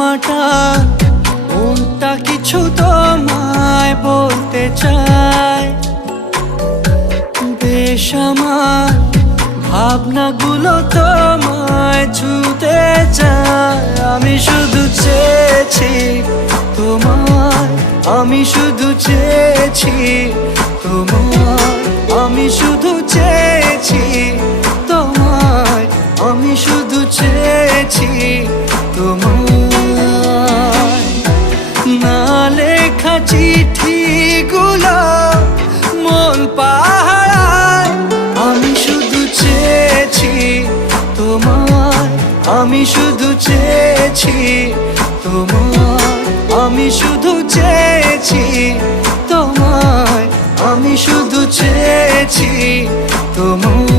ক্ষমাটা মনটা কিছু তোমায় বলতে চায়। বেশ আমার ভাবনাগুলো তোমায় ছুতে চায়। আমি শুধু চেয়েছি তোমায়, আমি শুধু চেয়েছি তোমায়, আমি শুধু চেয়েছি তোমায়, আমি শুধু চেয়েছি তোমায়। না লেখা চিঠিগুলো মন পাহারায়। আমি শুধু চেয়েছি তোমায়, আমি শুধু চেয়েছি তোমায়, আমি শুধু চেয়েছি তোমায়, আমি শুধু চেয়েছি তোমায়।